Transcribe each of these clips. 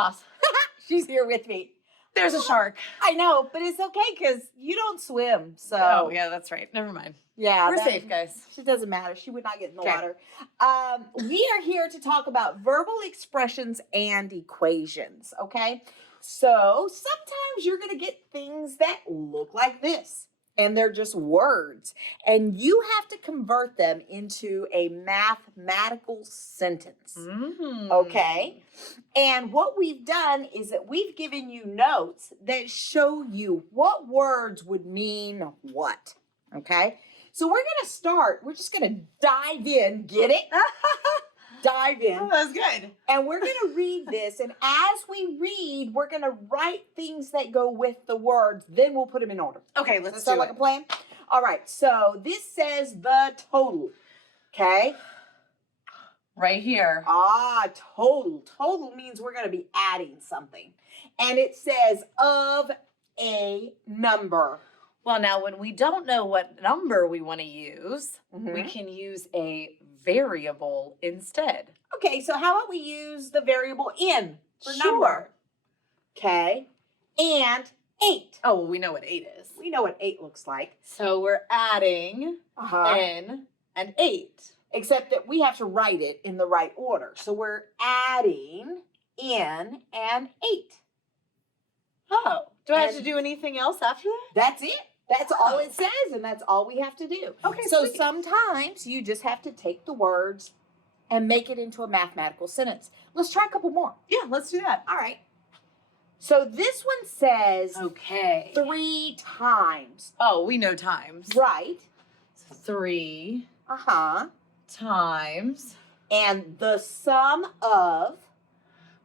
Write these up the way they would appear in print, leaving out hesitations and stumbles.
boss. She's here with me. There's a shark. I know, but it's okay because you don't swim. So Oh, yeah, that's right. Never mind. yeah, We're safe, guys. It doesn't matter. She would not get in the Okay. water. We are here to talk about verbal expressions and equations. Okay, so sometimes you're going to get things that look like this, and they're just words, and you have to convert them into a mathematical sentence. Mm-hmm. Okay. And what we've done is that we've given you notes that show you what words would mean what. Okay. So we're going to start. We're just going to dive in. Get it? Dive in. Oh, that's good. And we're going to read this. And as we read, we're going to write things that go with the words. Then we'll put them in order. Okay, Does let's that sound do like it. a plan? All right. So this says the total. Okay. Right here. Total. Total means we're going to be adding something. And it says of a number. Well, now, when we don't know what number we want to use, Mm-hmm. we can use a variable instead. Okay, so how about we use the variable in for Sure. number? Okay. And 8. Oh, well, we know what 8 is. We know what 8 looks like. So we're adding n and 8. Except that we have to write it in the right order. So we're adding in and 8. Oh, do I have And- to do anything else after that? That's it. That's all Oh. it says, and that's all we have to do. Okay, So sweet. sometimes you just have to take the words and make it into a mathematical sentence. Let's try a couple more. Yeah, let's do that. All right. So this one says Okay. 3 times. Oh, we know times. Right. So 3 Uh-huh. times. And the sum of.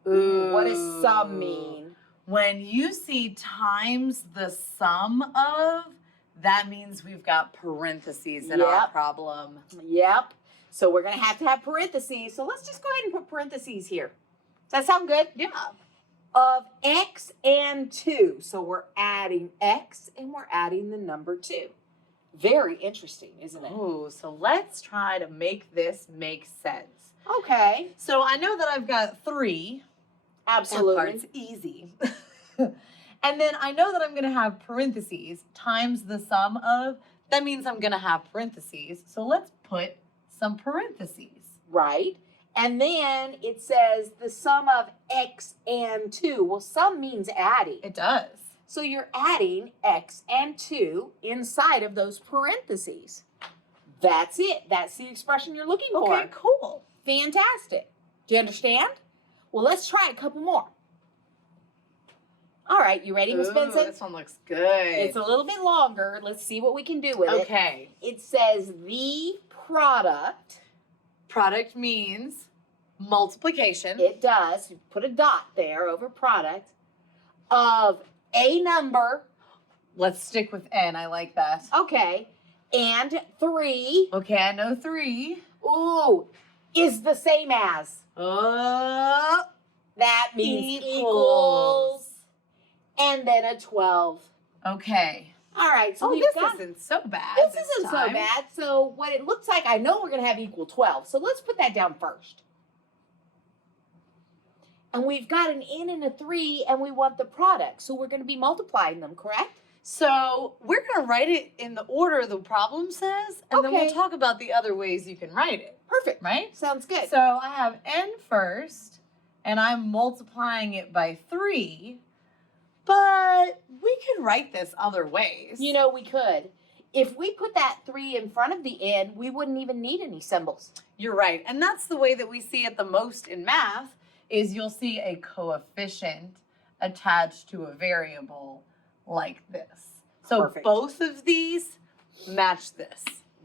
Ooh. What does sum mean? When you see times the sum of, that means we've got parentheses in our Yep. problem. Yep. So we're going to have parentheses. So let's just go ahead and put parentheses here. Does that sound good? Yeah. Of x and 2. So we're adding x and we're adding the number 2. Very interesting, isn't it? Oh, so let's try to make this make sense. Okay. So I know that I've got 3. That Absolutely. part's easy. And then I know that I'm going to have parentheses times the sum of. That means I'm going to have parentheses. So let's put some parentheses. Right. And then it says the sum of x and 2. Well, sum means adding. It does. So you're adding x and 2 inside of those parentheses. That's it. That's the expression you're looking for. Okay, cool. Fantastic. Do you understand? Well, let's try a couple more. All right, you ready, Miss Ooh, Benson? this one looks good. It's a little bit longer. Let's see what we can do with it. Okay. It says the product. Product means multiplication. It does. You put a dot there over product of a number. Let's stick with n. I like that. Okay. And 3. Okay, I know 3. Ooh, is the same as. That means equals. And then a 12. Okay. All right, so Oh, we've this got. isn't so bad. This isn't so time. bad. So what it looks like, I know we're going to have equal 12. So let's put that down first. And we've got an n and a 3, and we want the product. So we're going to be multiplying them, correct? So we're going to write it in the order the problem says, and then Okay. we'll talk about the other ways you can write it, Perfect. right? Sounds good. So I have n first, and I'm multiplying it by 3, but we could write this other ways. You know, we could. If we put that 3 in front of the n, we wouldn't even need any symbols. You're right. And that's the way that we see it the most in math, is you'll see a coefficient attached to a variable like this. So Perfect. both of these match this.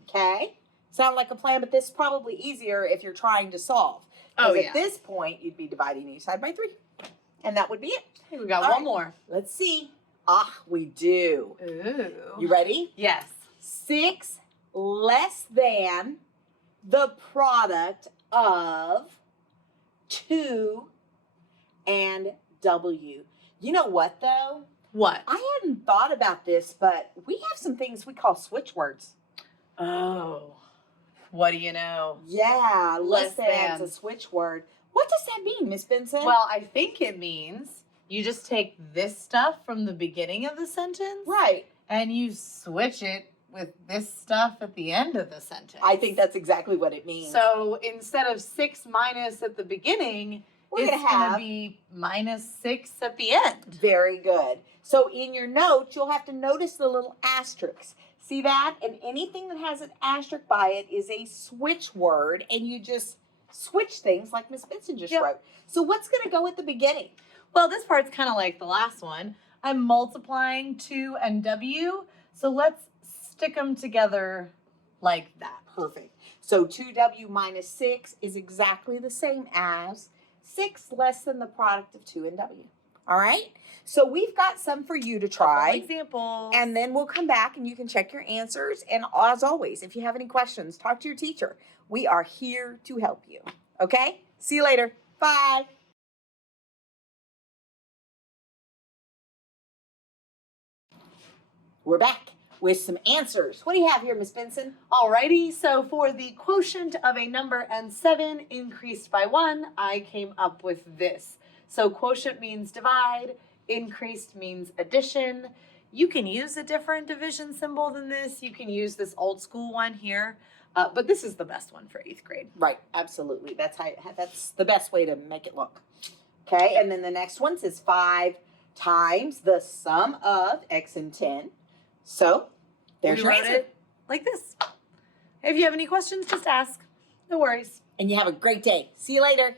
Okay? Sound like a plan, but this is probably easier if you're trying to solve. Oh, Because yeah. at this point, you'd be dividing each side by 3. And that would be it. Hey, we got All one right. more. Let's see. We do. Ooh. You ready? Yes. 6 less than the product of 2 and W. You know what, though? What? I hadn't thought about this, but we have some things we call switch words. Oh. What do you know? Yeah, less Less than's than. a switch word. What does that mean, Miss Benson? Well, I think it means you just take this stuff from the beginning of the sentence. Right. And you switch it with this stuff at the end of the sentence. I think that's exactly what it means. So instead of 6 minus at the beginning, We're it's going to have be minus 6 at the end. Very good. So in your notes, you'll have to notice the little asterisks. See that? And anything that has an asterisk by it is a switch word, and you just switch things like Miss Benson just Yep. wrote. So what's going to go at the beginning? Well, this part's kind of like the last one. I'm multiplying 2 and W, so let's stick them together like that. Perfect. So 2W minus 6 is exactly the same as 6 less than the product of 2 and W. All right? So we've got some for you to try. Examples. And then we'll come back and you can check your answers. And as always, if you have any questions, talk to your teacher. We are here to help you. Okay? See you later. Bye. We're back with some answers. What do you have here, Miss Benson? Alrighty, so for the quotient of a number and 7 increased by 1, I came up with this. So quotient means divide, increased means addition. You can use a different division symbol than this. You can use this old school one here, but this is the best one for 8th grade. Right, absolutely. That's the best way to make it look. Okay, and then the next one says 5 times the sum of x and 10. So there's We your wrote answer. it like this. If you have any questions, just ask. No worries. And you have a great day. See you later.